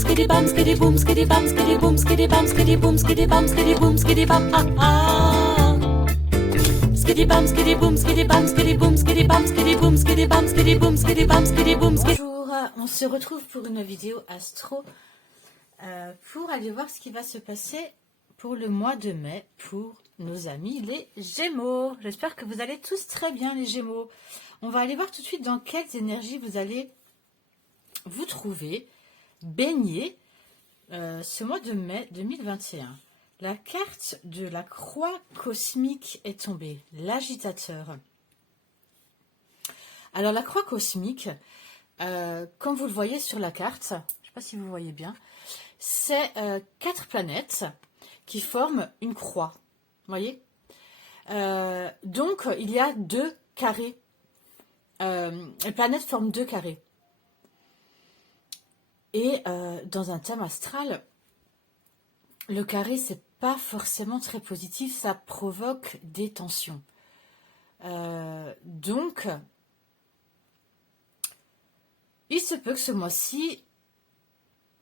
skiddy bam, skiddy boom, skiddy bam, skiddy boom, skiddy bam, skiddy boom, skiddy bam, skiddy boom, skiddy bam, ah ah. Skiddy bam, skiddy boom, skiddy bam, skiddy boom, skiddy bam, skiddy boom, skiddy bam, skiddy boom, skiddy bam, skiddy boom. Bonjour, on se retrouve pour une vidéo astro pour aller voir ce qui va se passer pour le mois de mai pour nos amis les Gémeaux. J'espère que vous allez tous très bien les Gémeaux. On va aller voir tout de suite dans quelles énergies vous allez vous trouver, baigner ce mois de mai 2021. La carte de la croix cosmique est tombée, l'agitateur. Alors la croix cosmique, comme vous le voyez sur la carte, je ne sais pas si vous voyez bien, c'est 4 planètes qui forment une croix. Vous voyez, donc il y a 2 carrés. Les planètes forment 2 carrés. Et dans un thème astral, le carré, c'est pas forcément très positif, ça provoque des tensions. Donc, il se peut que ce mois-ci,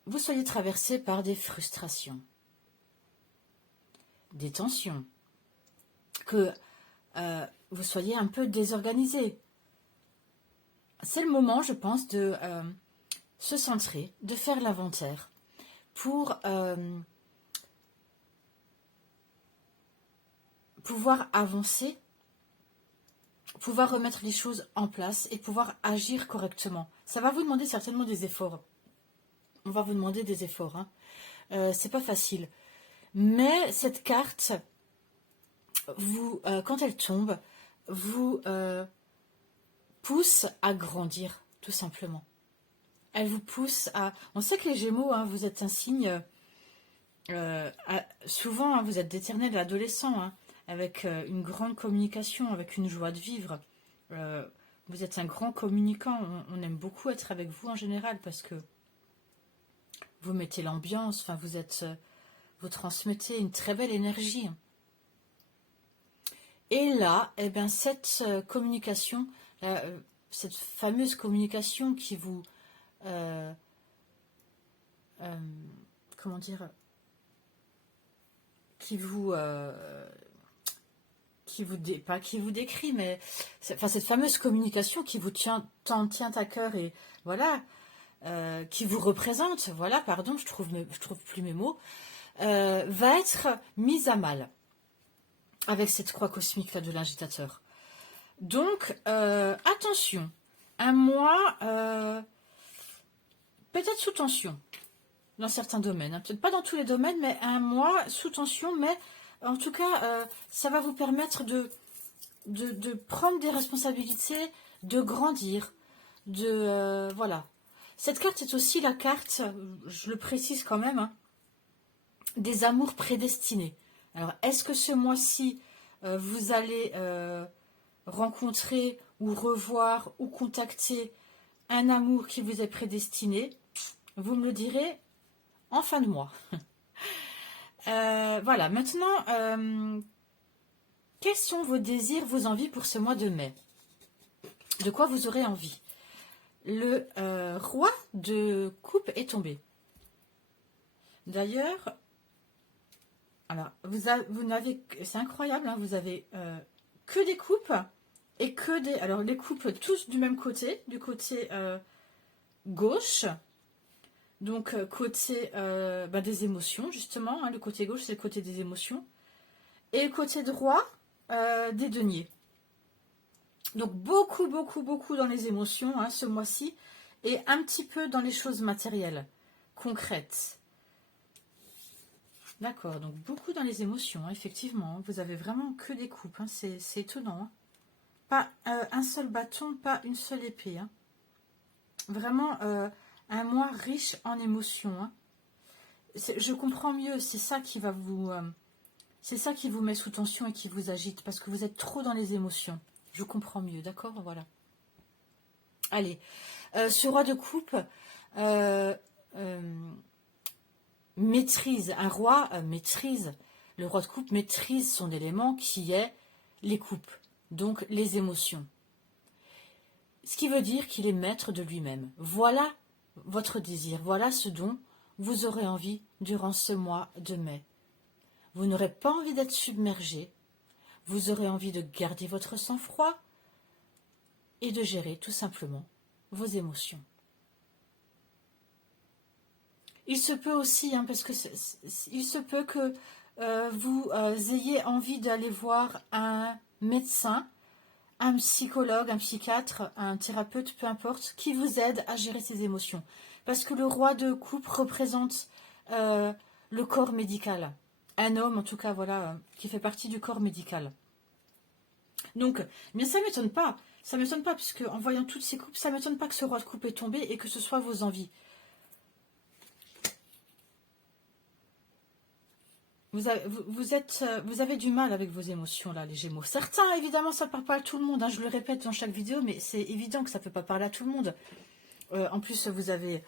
vous soyez traversé par des frustrations, des tensions, que vous soyez un peu désorganisé. C'est le moment, je pense, de se centrer, de faire l'inventaire pour pouvoir avancer, pouvoir remettre les choses en place et pouvoir agir correctement. Ça va vous demander certainement des efforts. On va vous demander des efforts. Hein. C'est pas facile. Mais cette carte, vous, quand elle tombe, vous pousse à grandir, tout simplement. Elle vous pousse à... On sait que les Gémeaux, hein, vous êtes un signe... souvent, hein, vous êtes d'éternels adolescents, hein, avec une grande communication, avec une joie de vivre. Vous êtes un grand communicant. On aime beaucoup être avec vous en général parce que vous mettez l'ambiance. Enfin, vous transmettez une très belle énergie. Et là, eh ben, cette communication, cette fameuse communication qui vous... comment dire, pas qui vous décrit, mais enfin cette fameuse communication qui vous tient à cœur et voilà, qui vous représente, voilà, pardon, je trouve plus mes mots, va être mise à mal avec cette croix cosmique là de l'agitateur. Donc attention, un mois peut-être sous tension dans certains domaines, hein. Peut-être pas dans tous les domaines, mais un mois sous tension, mais en tout cas, ça va vous permettre de prendre des responsabilités, de grandir, voilà. Cette carte est aussi la carte, je le précise quand même, hein, des amours prédestinés. Alors, est-ce que ce mois-ci, vous allez rencontrer ou revoir ou contacter un amour qui vous est prédestiné? Vous me le direz en fin de mois. Voilà, maintenant, quels sont vos désirs, vos envies pour ce mois de mai? De quoi vous aurez envie? Le roi de coupe est tombé. D'ailleurs, alors, vous n'avez, c'est incroyable, hein, vous avez que des coupes et que des... Alors, les coupes tous du même côté, du côté gauche. Donc, côté des émotions, justement. Hein, le côté gauche, c'est le côté des émotions. Et le côté droit, des deniers. Donc, beaucoup dans les émotions, hein, ce mois-ci. Et un petit peu dans les choses matérielles, concrètes. D'accord, donc beaucoup dans les émotions, hein, effectivement. Vous avez vraiment que des coupes, hein, c'est étonnant. Hein. Pas un seul bâton, pas une seule épée. Hein. Vraiment... un mois riche en émotions. Hein. Je comprends mieux, c'est ça qui va vous... c'est ça qui vous met sous tension et qui vous agite, parce que vous êtes trop dans les émotions. Je comprends mieux, d'accord? Voilà. Allez, ce roi de coupe maîtrise, un roi maîtrise, le roi de coupe maîtrise son élément qui est les coupes, donc les émotions. Ce qui veut dire qu'il est maître de lui-même. Voilà votre désir, voilà ce dont vous aurez envie durant ce mois de mai. Vous n'aurez pas envie d'être submergé, vous aurez envie de garder votre sang-froid et de gérer tout simplement vos émotions. Il se peut aussi, parce que il se peut que vous ayez envie d'aller voir un médecin, un psychologue, un psychiatre, un thérapeute, peu importe, qui vous aide à gérer ces émotions. Parce que le roi de coupe représente le corps médical. Un homme, en tout cas, voilà, qui fait partie du corps médical. Donc, mais ça ne m'étonne pas. Ça ne m'étonne pas, puisque en voyant toutes ces coupes, ça ne m'étonne pas que ce roi de coupe est tombé et que ce soit vos envies. Vous avez du mal avec vos émotions, là, les Gémeaux. Certains, évidemment, ça ne parle pas à tout le monde. Je le répète dans chaque vidéo, mais c'est évident que ça ne peut pas parler à tout le monde. En plus, vous avez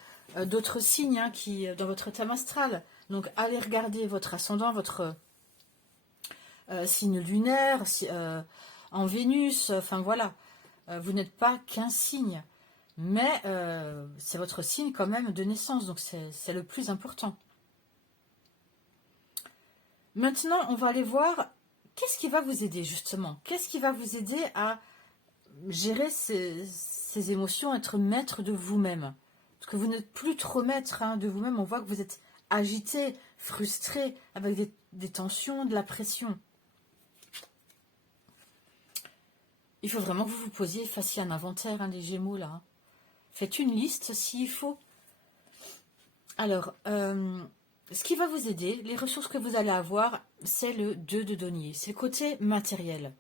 d'autres signes qui dans votre thème astral. Donc, allez regarder votre ascendant, votre signe lunaire, en Vénus. Enfin, voilà. Vous n'êtes pas qu'un signe. Mais c'est votre signe quand même de naissance. Donc, c'est le plus important. Maintenant, on va aller voir qu'est-ce qui va vous aider, justement. Qu'est-ce qui va vous aider à gérer ces émotions, être maître de vous-même. Parce que vous n'êtes plus trop maître de vous-même. On voit que vous êtes agité, frustré, avec des tensions, de la pression. Il faut vraiment que vous vous posiez, fassiez un inventaire, les Gémeaux, là. Faites une liste, s'il faut. Alors, ce qui va vous aider, les ressources que vous allez avoir, c'est le 2 de denier. C'est le côté matériel.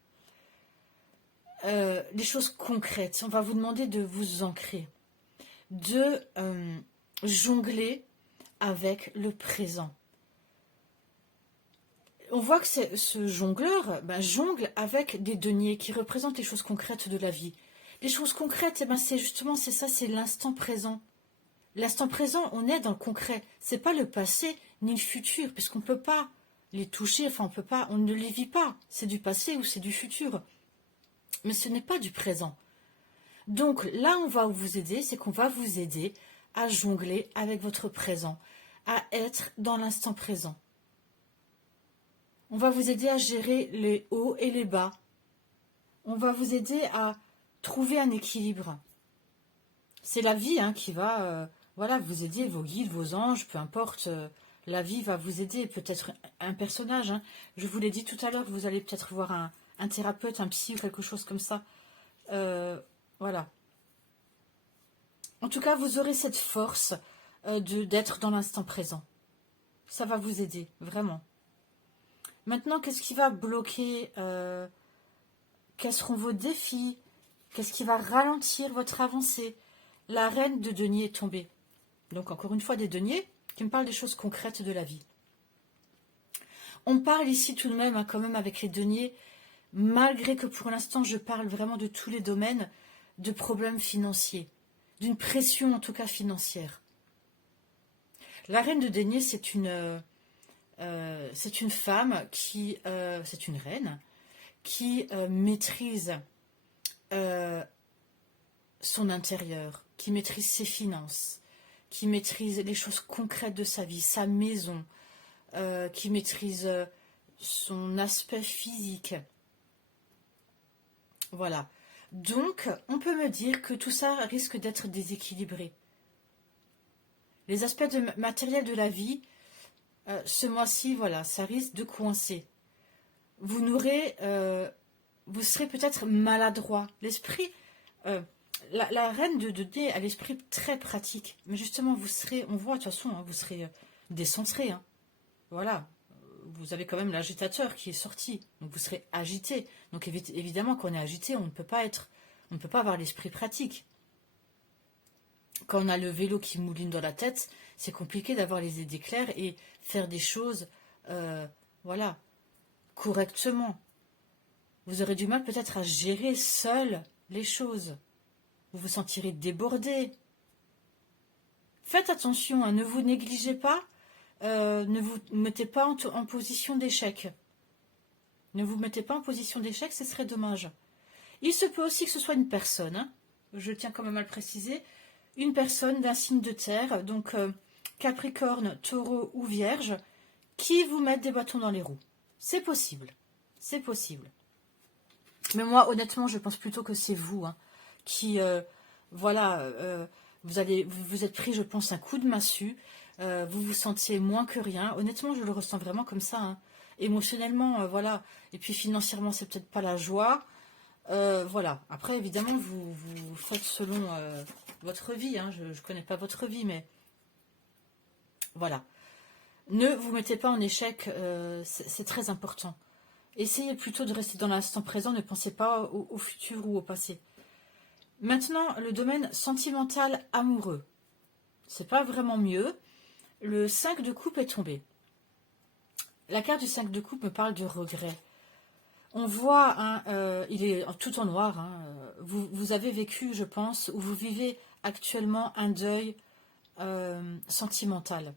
Les choses concrètes. On va vous demander de vous ancrer, de jongler avec le présent. On voit que ce jongleur jongle avec des deniers qui représentent les choses concrètes de la vie. Les choses concrètes, c'est justement ça, c'est l'instant présent. L'instant présent, on est dans le concret. C'est pas le passé ni le futur, puisqu'on ne peut pas les toucher. Enfin, on ne les vit pas. C'est du passé ou c'est du futur. Mais ce n'est pas du présent. Donc là, on va vous aider, c'est qu'on va vous aider à jongler avec votre présent, à être dans l'instant présent. On va vous aider à gérer les hauts et les bas. On va vous aider à trouver un équilibre. C'est la vie qui va vous aider, vos guides, vos anges, peu importe. La vie va vous aider, peut-être un personnage. Je vous l'ai dit tout à l'heure, vous allez peut-être voir un thérapeute, un psy ou quelque chose comme ça. Voilà. En tout cas, vous aurez cette force d'être dans l'instant présent. Ça va vous aider, vraiment. Maintenant, qu'est-ce qui va bloquer quels seront vos défis? Qu'est-ce qui va ralentir votre avancée? La reine de denier est tombée. Donc, encore une fois, des deniers qui me parlent des choses concrètes de la vie. On parle ici tout de même, quand même, avec les deniers, malgré que pour l'instant, je parle vraiment de tous les domaines, de problèmes financiers, d'une pression, en tout cas, financière. La reine de denier, c'est une femme qui... c'est une reine qui maîtrise son intérieur, qui maîtrise ses finances, qui maîtrise les choses concrètes de sa vie, sa maison, qui maîtrise son aspect physique. Voilà. Donc, on peut me dire que tout ça risque d'être déséquilibré. Les aspects matériels de la vie, ce mois-ci, voilà, ça risque de coincer. Vous serez peut-être maladroit. L'esprit, la reine de denier a l'esprit très pratique. Mais justement, on voit de toute façon, vous serez décentré. Voilà. Vous avez quand même l'agitateur qui est sorti. Donc vous serez agité. Donc évidemment, quand on est agité, on ne peut pas avoir l'esprit pratique. Quand on a le vélo qui mouline dans la tête, c'est compliqué d'avoir les idées claires et faire des choses, correctement. Vous aurez du mal peut-être à gérer seul les choses. Vous vous sentirez débordé. Faites attention, ne vous négligez pas, ne vous mettez pas en position d'échec. Ne vous mettez pas en position d'échec, ce serait dommage. Il se peut aussi que ce soit une personne, je tiens quand même à le préciser, une personne d'un signe de terre, donc Capricorne, Taureau ou Vierge qui vous mettent des bâtons dans les roues. C'est possible. C'est possible. Mais moi, honnêtement, je pense plutôt que c'est vous hein, qui, voilà, vous êtes pris, je pense, un coup de massue. Vous vous sentiez moins que rien. Honnêtement, je le ressens vraiment comme ça. Hein. Émotionnellement, voilà. Et puis financièrement, c'est peut-être pas la joie. Voilà. Après, évidemment, vous faites selon votre vie. Hein. Je ne connais pas votre vie, mais voilà. Ne vous mettez pas en échec. C'est très important. Essayez plutôt de rester dans l'instant présent. Ne pensez pas au futur ou au passé. Maintenant, le domaine sentimental amoureux. C'est pas vraiment mieux. Le 5 de coupe est tombé. La carte du 5 de coupe me parle de regret. On voit, hein, il est tout en noir, hein, vous avez vécu, je pense, ou vous vivez actuellement un deuil sentimental.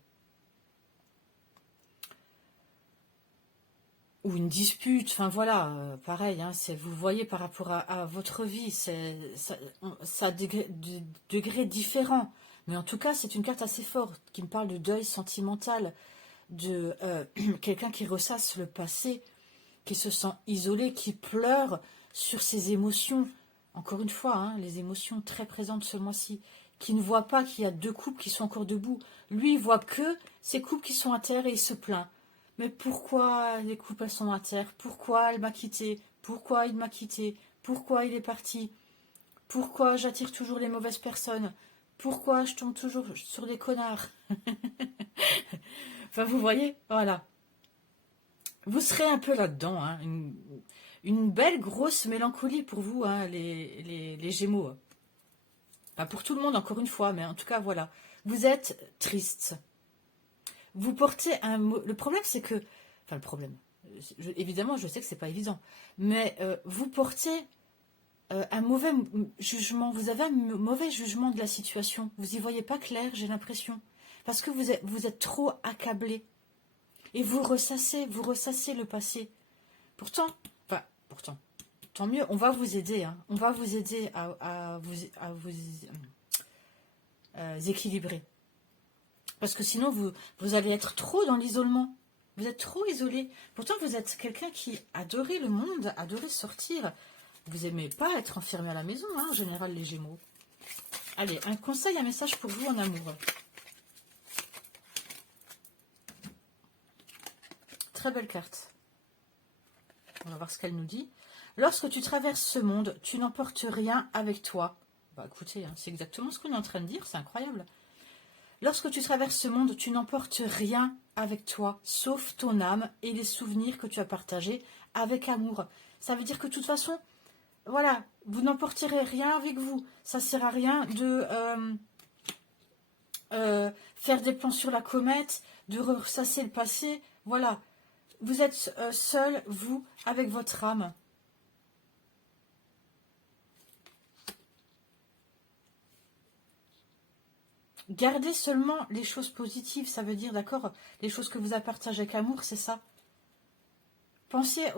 Ou une dispute, enfin voilà, pareil, hein, vous voyez par rapport à votre vie, ça a des degrés différents. Mais en tout cas, c'est une carte assez forte qui me parle de deuil sentimental, de quelqu'un qui ressasse le passé, qui se sent isolé, qui pleure sur ses émotions. Encore une fois, hein, les émotions très présentes ce mois-ci, qui ne voit pas qu'il y a deux couples qui sont encore debout. Lui, il voit que ces couples qui sont à terre et il se plaint. Mais pourquoi les couples sont à terre? Pourquoi elle m'a quitté? Pourquoi il m'a quitté? Pourquoi il est parti? Pourquoi j'attire toujours les mauvaises personnes? Pourquoi je tombe toujours sur des connards? Enfin, vous voyez, voilà. Vous serez un peu là-dedans, hein, une belle grosse mélancolie pour vous, hein, les Gémeaux. Enfin, pour tout le monde, encore une fois, mais en tout cas, voilà. Vous êtes triste. Vous portez un... Le problème, c'est que... Enfin, le problème... évidemment, je sais que c'est pas évident. Mais vous portez un mauvais jugement. Vous avez un mauvais jugement de la situation. Vous n'y voyez pas clair, j'ai l'impression. Parce que vous êtes trop accablé. Et vous ressassez le passé. Pourtant, tant mieux, on va vous aider. Hein. On va vous aider à vous équilibrer. Parce que sinon, vous allez être trop dans l'isolement. Vous êtes trop isolé. Pourtant, vous êtes quelqu'un qui adorait le monde, adorait sortir. Vous n'aimez pas être enfermé à la maison, hein, en général, les Gémeaux. Allez, un conseil, un message pour vous en amour. Très belle carte. On va voir ce qu'elle nous dit. Lorsque tu traverses ce monde, tu n'emportes rien avec toi. Bah écoutez, hein, c'est exactement ce qu'on est en train de dire, c'est incroyable. Lorsque tu traverses ce monde, tu n'emportes rien avec toi, sauf ton âme et les souvenirs que tu as partagés avec amour. Ça veut dire que de toute façon, voilà, vous n'emporterez rien avec vous. Ça ne sert à rien de faire des plans sur la comète, de ressasser le passé. Voilà, vous êtes seul, vous, avec votre âme. Gardez seulement les choses positives, ça veut dire, d'accord, les choses que vous avez partagées avec amour, c'est ça. Pensez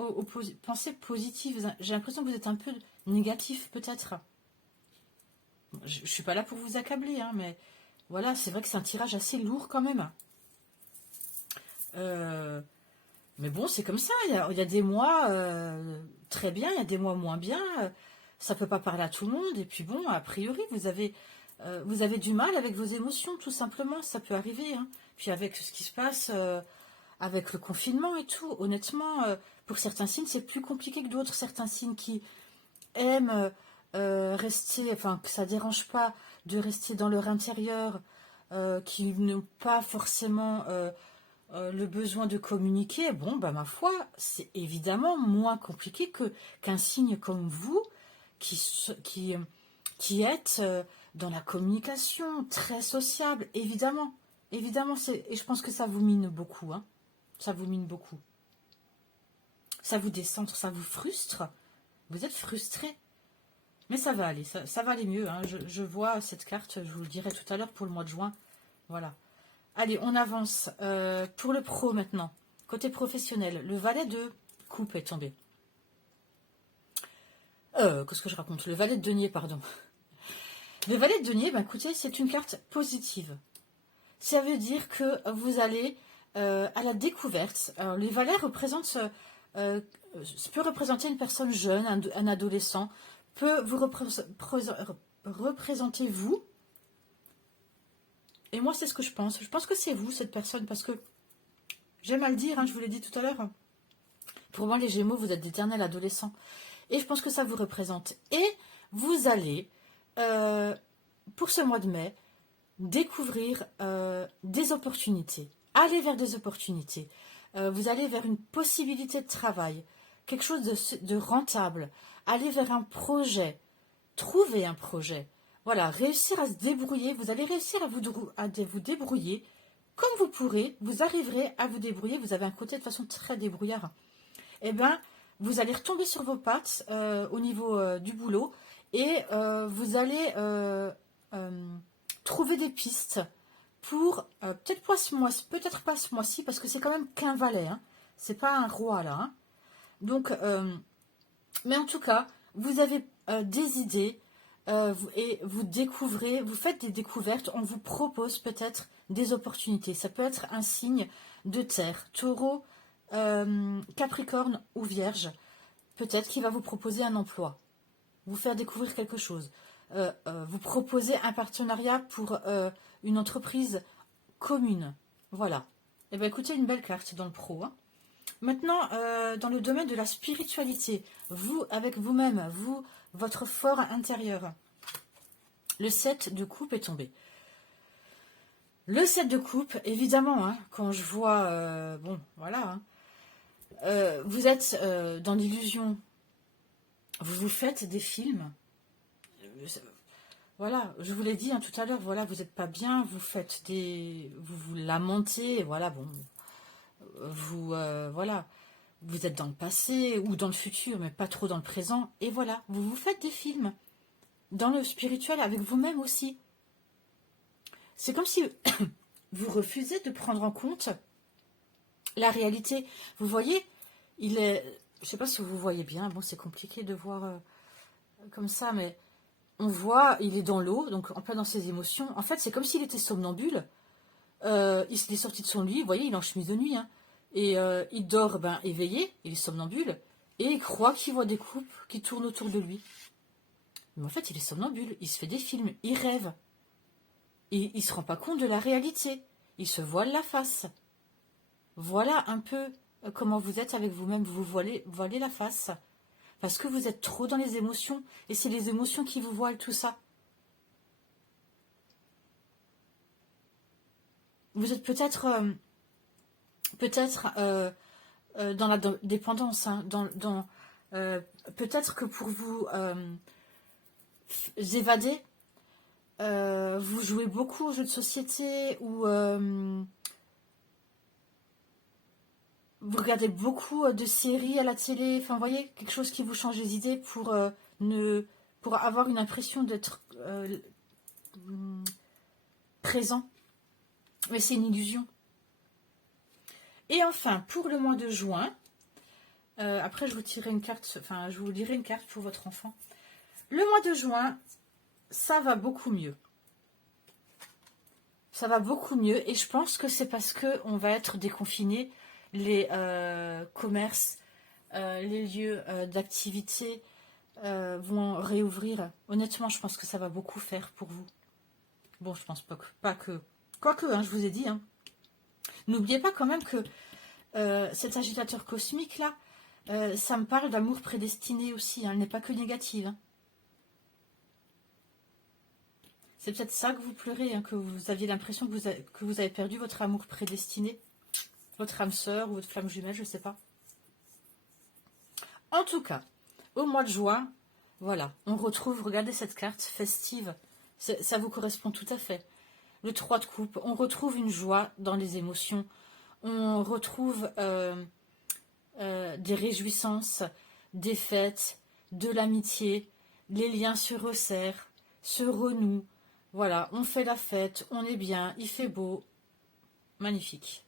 pensez positives. J'ai l'impression que vous êtes un peu négatif, peut-être. Je ne suis pas là pour vous accabler, hein, mais voilà, c'est vrai que c'est un tirage assez lourd quand même. Mais bon, c'est comme ça, il y a des mois très bien, il y a des mois moins bien. Ça ne peut pas parler à tout le monde, et puis bon, a priori, vous avez du mal avec vos émotions, tout simplement, ça peut arriver. Hein. Puis avec ce qui se passe, avec le confinement et tout, honnêtement, pour certains signes, c'est plus compliqué que d'autres. Certains signes qui aiment rester, enfin, que ça ne dérange pas de rester dans leur intérieur, qui n'ont pas forcément le besoin de communiquer, bon, bah ma foi, c'est évidemment moins compliqué qu'un signe comme vous, qui êtes... dans la communication, très sociable, évidemment. Évidemment, et je pense que ça vous mine beaucoup. Hein. Ça vous mine beaucoup. Ça vous décentre, ça vous frustre. Vous êtes frustré. Mais ça va aller, ça va aller mieux. Hein. Je vois cette carte, je vous le dirai tout à l'heure pour le mois de juin. Voilà. Allez, on avance. Pour le pro maintenant. Côté professionnel, le valet de coupe est tombé. Qu'est-ce que je raconte? Le valet de denier, pardon. Le valet de denier, bah, écoutez, c'est une carte positive. Ça veut dire que vous allez à la découverte. Alors, les valets représentent, peut représenter une personne jeune, un adolescent, peut vous représenter vous. Et moi, c'est ce que je pense. Je pense que c'est vous, cette personne, parce que j'aime à le dire, hein, je vous l'ai dit tout à l'heure. Pour moi, les Gémeaux, vous êtes d'éternels adolescents. Et je pense que ça vous représente. Et vous allez, pour ce mois de mai, découvrir des opportunités. Aller vers des opportunités. Vous allez vers une possibilité de travail. Quelque chose de rentable. Aller vers un projet. Trouver un projet. Voilà, réussir à se débrouiller. Vous allez réussir à vous débrouiller. Comme vous pourrez, vous arriverez à vous débrouiller. Vous avez un côté de façon très débrouillard. Eh bien, vous allez retomber sur vos pattes au niveau du boulot et vous allez trouver des pistes pour peut-être pas ce mois-ci parce que c'est quand même qu'un valet, hein. C'est pas un roi là. Hein. Donc, mais en tout cas, vous avez des idées et vous découvrez, vous faites des découvertes. On vous propose peut-être des opportunités. Ça peut être un signe de terre, Taureau. Capricorne ou Vierge, peut-être qu'il va vous proposer un emploi, vous faire découvrir quelque chose, vous proposer un partenariat pour une entreprise commune. Voilà. Et bien écoutez, une belle carte dans le pro. Hein. Maintenant, dans le domaine de la spiritualité, vous, avec vous-même, vous, votre fort intérieur, le 7 de coupe est tombé. Le 7 de coupe, évidemment, hein, quand je vois, bon, voilà, hein, vous êtes dans l'illusion, vous vous faites des films, voilà, je vous l'ai dit hein, tout à l'heure, voilà, vous n'êtes pas bien, vous faites vous vous lamentez, voilà, bon, vous, voilà, vous êtes dans le passé ou dans le futur, mais pas trop dans le présent, et voilà, vous vous faites des films, dans le spirituel, avec vous-même aussi. C'est comme si vous refusez de prendre en compte la réalité. Vous voyez, il est... Je ne sais pas si vous voyez bien. Bon, c'est compliqué de voir comme ça, mais on voit, il est dans l'eau, donc en plein dans ses émotions. En fait, c'est comme s'il était somnambule. Il est sorti de son lit, vous voyez, il est en chemise de nuit. Hein, et il dort éveillé, il est somnambule. Et il croit qu'il voit des coupes qui tournent autour de lui. Mais en fait, il est somnambule. Il se fait des films, il rêve. Et il ne se rend pas compte de la réalité. Il se voile la face. Voilà un peu comment vous êtes avec vous-même. Vous voilez la face. Parce que vous êtes trop dans les émotions. Et c'est les émotions qui vous voilent tout ça. Vous êtes peut-être dans la dépendance. Hein, peut-être que pour vous évader, vous jouez beaucoup aux jeux de société ou vous regardez beaucoup de séries à la télé, enfin vous voyez, quelque chose qui vous change les idées pour avoir une impression d'être présent. Mais c'est une illusion. Et enfin, pour le mois de juin, après je vous tirerai une carte, enfin je vous lirai une carte pour votre enfant. Le mois de juin, ça va beaucoup mieux. Ça va beaucoup mieux et je pense que c'est parce qu'on va être déconfinés. Les commerces, les lieux d'activité vont réouvrir. Honnêtement, je pense que ça va beaucoup faire pour vous. Bon, je pense pas que... Quoique, hein, je vous ai dit. Hein. N'oubliez pas quand même que cet agitateur cosmique-là, ça me parle d'amour prédestiné aussi. Hein, elle n'est pas que négative. Hein. C'est peut-être ça que vous pleurez, hein, que vous aviez l'impression que vous avez perdu votre amour prédestiné. Votre âme sœur ou votre flamme jumelle, je ne sais pas. En tout cas, au mois de juin, voilà, on retrouve, regardez cette carte festive, ça vous correspond tout à fait. Le 3 de coupe, on retrouve une joie dans les émotions, on retrouve des réjouissances, des fêtes, de l'amitié, les liens se resserrent, se renouent. Voilà, on fait la fête, on est bien, il fait beau, magnifique.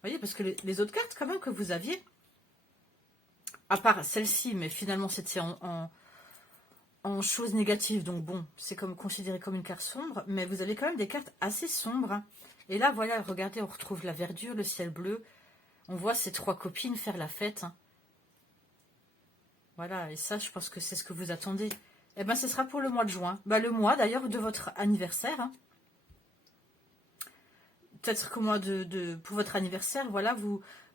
Vous voyez, parce que les autres cartes, quand même, que vous aviez, à part celle-ci, mais finalement, c'était en choses négatives. Donc bon, c'est comme considéré comme une carte sombre, mais vous avez quand même des cartes assez sombres, hein. Et là, voilà, regardez, on retrouve la verdure, le ciel bleu. On voit ces 3 copines faire la fête, hein. Voilà, et ça, je pense que c'est ce que vous attendez. Eh bien, ce sera pour le mois de juin. Bah, le mois, d'ailleurs, de votre anniversaire, hein. Peut-être qu'au mois pour votre anniversaire, voilà,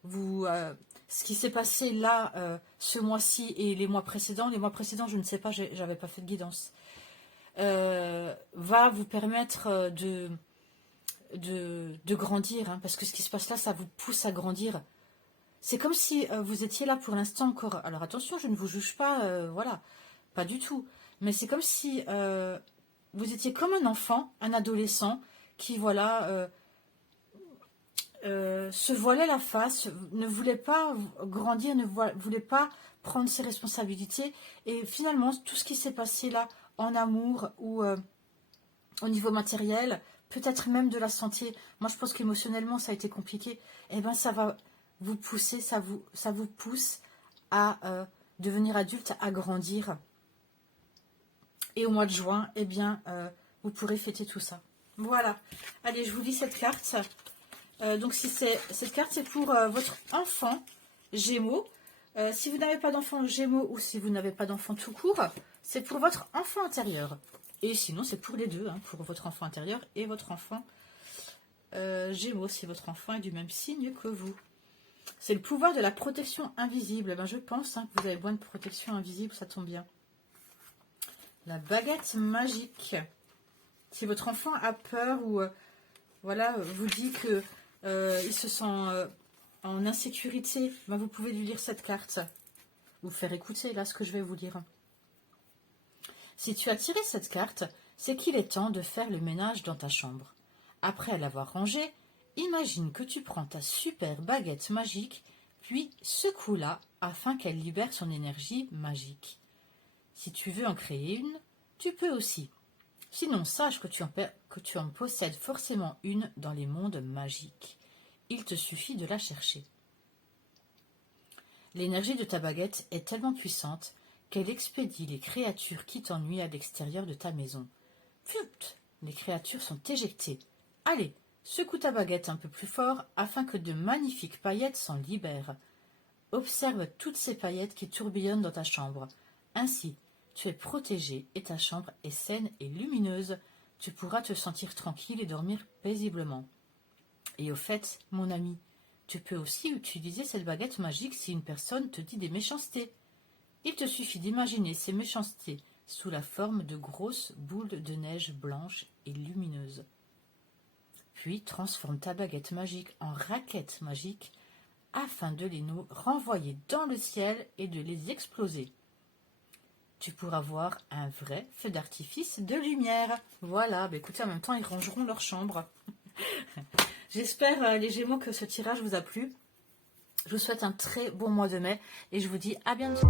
ce qui s'est passé là, ce mois-ci et les mois précédents, je ne sais pas, j'avais pas fait de guidance, va vous permettre de grandir, hein, parce que ce qui se passe là, ça vous pousse à grandir. C'est comme si vous étiez là pour l'instant encore. Alors attention, je ne vous juge pas, voilà, pas du tout. Mais c'est comme si vous étiez comme un enfant, un adolescent, qui, voilà, se voilait la face, ne voulait pas grandir, ne voulait pas prendre ses responsabilités. Et finalement, tout ce qui s'est passé là, en amour ou au niveau matériel, peut-être même de la santé, moi je pense qu'émotionnellement ça a été compliqué, et ben ça va vous pousser, ça vous pousse à devenir adulte, à grandir. Et au mois de juin, eh bien, vous pourrez fêter tout ça. Voilà. Allez, je vous lis cette carte. Donc cette carte, c'est pour votre enfant Gémeaux. Si vous n'avez pas d'enfant Gémeaux ou si vous n'avez pas d'enfant tout court, c'est pour votre enfant intérieur. Et sinon, c'est pour les deux, hein, pour votre enfant intérieur et votre enfant Gémeaux, si votre enfant est du même signe que vous. C'est le pouvoir de la protection invisible. Eh ben, je pense hein, que vous avez besoin de protection invisible, ça tombe bien. La baguette magique. Si votre enfant a peur ou voilà, vous dit que il se sent en insécurité, ben vous pouvez lui lire cette carte. Vous faire écouter là ce que je vais vous lire. Si tu as tiré cette carte, c'est qu'il est temps de faire le ménage dans ta chambre. Après l'avoir rangée, imagine que tu prends ta super baguette magique, puis secoue-la afin qu'elle libère son énergie magique. Si tu veux en créer une, tu peux aussi. Sinon, sache que tu en possèdes forcément une dans les mondes magiques. Il te suffit de la chercher. L'énergie de ta baguette est tellement puissante qu'elle expédie les créatures qui t'ennuient à l'extérieur de ta maison. Pfft, les créatures sont éjectées. Allez, secoue ta baguette un peu plus fort afin que de magnifiques paillettes s'en libèrent. Observe toutes ces paillettes qui tourbillonnent dans ta chambre. Ainsi, tu es protégé et ta chambre est saine et lumineuse. Tu pourras te sentir tranquille et dormir paisiblement. Et au fait, mon ami, tu peux aussi utiliser cette baguette magique si une personne te dit des méchancetés. Il te suffit d'imaginer ces méchancetés sous la forme de grosses boules de neige blanches et lumineuses. Puis transforme ta baguette magique en raquette magique afin de les renvoyer dans le ciel et de les exploser. Tu pourras voir un vrai feu d'artifice de lumière. Voilà, bah écoutez, en même temps, ils rangeront leur chambre. J'espère, les Gémeaux, que ce tirage vous a plu. Je vous souhaite un très bon mois de mai et je vous dis à bientôt.